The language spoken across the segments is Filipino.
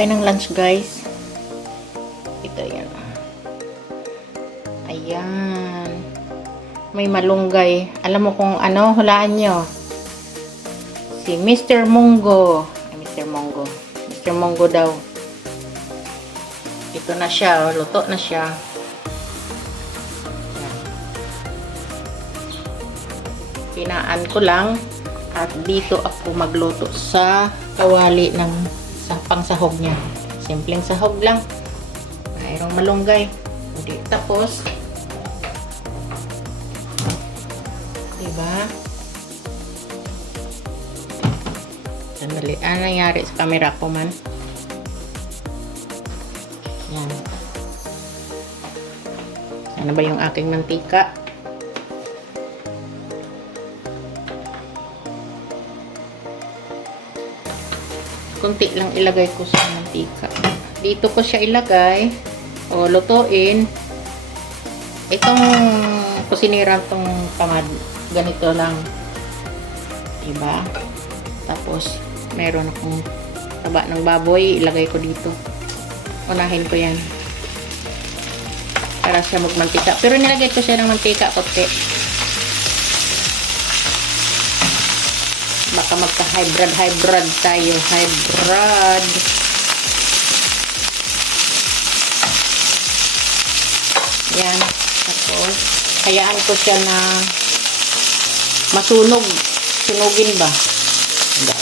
tayo ng lunch, guys. Ito yan. Ayan. May malunggay. Alam mo kung ano, hulaan nyo. Si Mr. Munggo. Mr. Munggo. Mr. Munggo daw. Ito na siya. Luto na siya. Ayan. Pinaan ko lang. At dito ako magluto sa kawali ng pangsahog niya. Simpleng sahog lang. Mayroong malunggay. Hindi. Tapos, diba? Sandali. Ano nangyari sa camera ko man? Yan. Ano ba yung aking mantika? Kunti lang ilagay ko sa mantika. Dito ko siya ilagay o lutuin. Itong kusinira tong tamad. Ganito lang. Diba? Tapos, meron akong taba ng baboy. Ilagay ko dito. Unahin ko yan. Para siya magmantika. Pero nilagay ko siya ng mantika konti. Baka magka-hybrid tayo. Hybrid. Yan. Tapos, hayaan ko siya na masunog. Sunugin ba? Hindi.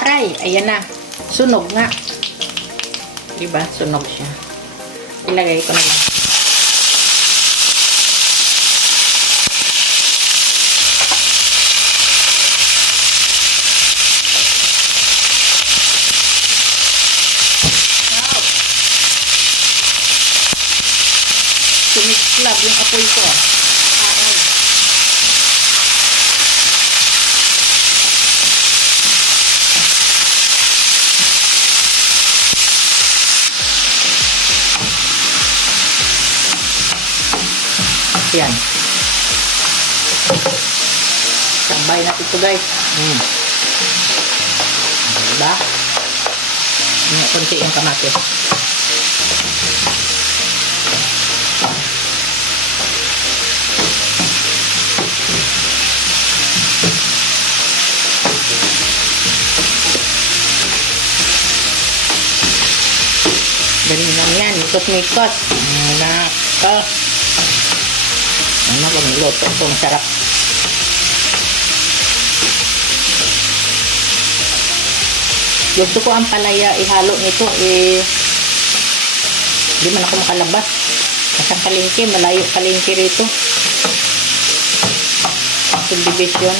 Aray! Ayan na. Sunog nga. Diba? Sunog siya. Ilagay ko na lang. Sumiklab yung apoy ko. Aray. Yan. Tambay natin ito, guys. Diba? May konti yung kamatis. Ganun lang yan. Ikot-mikot. Naka. Ano ba niluto ito? Masarap. Gusto ko ang palaya ihalo nito. Hindi man ako makalabas. Masang palengke. Malayo palengke rito. Subdivision.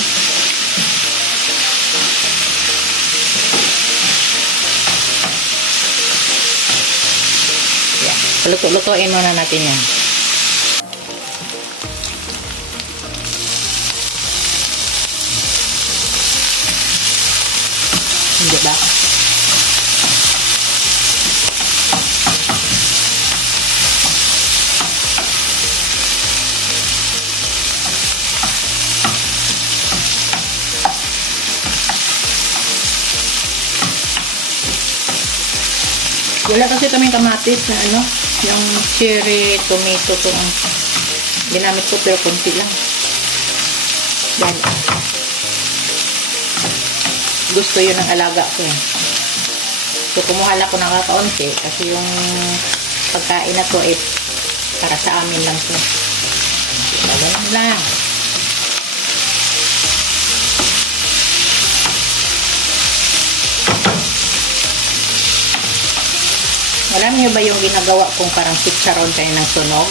Luto-lutoin muna natin yan. Hindi ba? Wala kasi kaming kamatis na ano, yung cherry tomato itong ginamit ko pero konti lang. Yan. Gusto yun ng alaga ko eh. So kumuha lang ko ng kakaunti kasi yung pagkain na to eh para sa amin lang to. Ganun lang. Alam niyo ba yung ginagawa kong parang chicharon tayo ng sunog?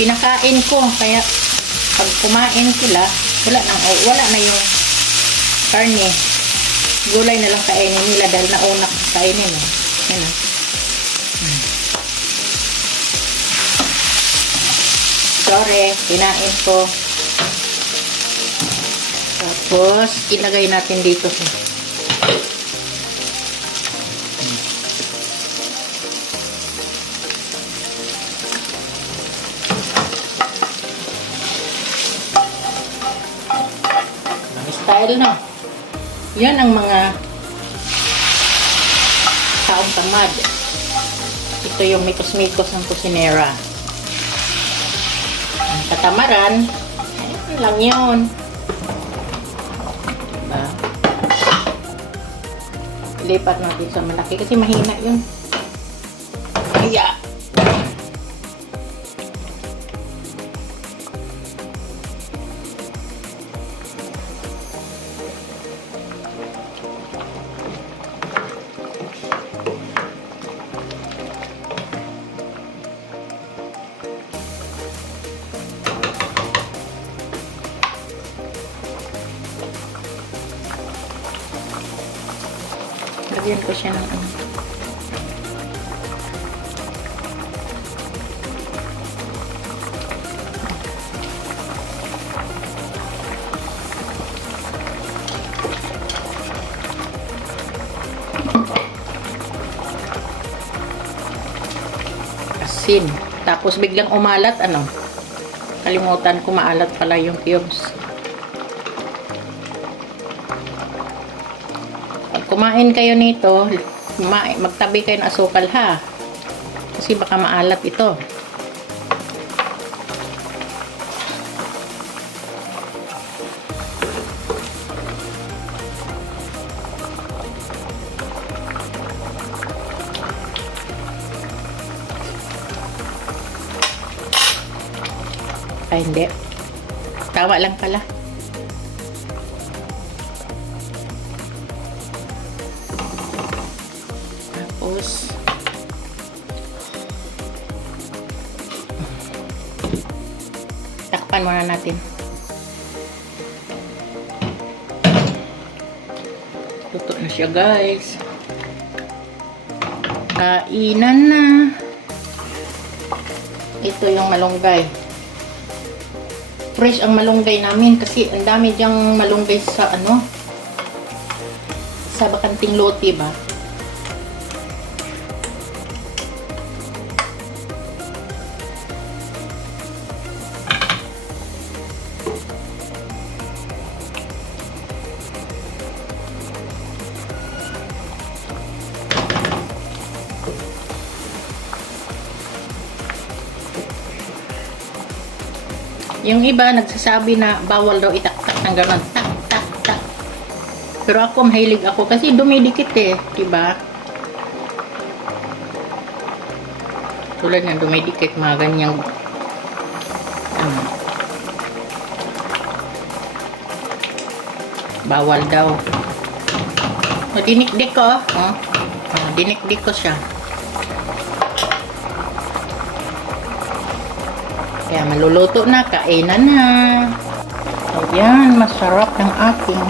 Kinakain ko, kaya pag kumain sila, wala na yung karne. Gulay na lang kainin nila dahil nauna kainin. Yan. Sorry, kinain ko. Tapos, ilagay natin dito. Style na. Yan ang mga taong tamad. Ito yung mikos-mikos ng kusinera. Ang katamaran, ayan lang yun. Diba? Lipat natin sa malaki kasi mahina yun. Kaya, lagyan ko siya ng ano. Asin. Tapos biglang umalat, ano? Kalimutan ko, maalat pala yung cubes. Pag kumain kayo nito, magtabi kayo ng asukal, ha? Kasi baka maalat ito. Ay, hindi. Tawa lang pala. Tapos, takpan muna natin. Luto na siya, guys. Kainan na. Ito yung malunggay. Fresh ang malunggay namin kasi ang dami diyang malunggay sa ano, sa bakanting lote ba. Yung iba nagsasabi na bawal daw itaktak ng gano'n. Tak, tak, tak. Pero ako, mahilig ako kasi dumidikit eh. Diba? Tulad ng dumidikit, mga ganyang bawal daw. O, dinikdik ko. Oh. Dinikdik ko siya. Kaya maluluto na, kainan na. Ayan, masarap ng aking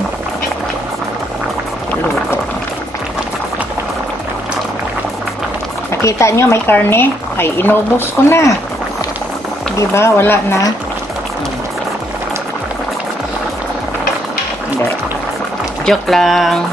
luto. Nakita nyo, may karne? Ay, inubos ko na. Diba? Wala na. Hindi. Joke lang.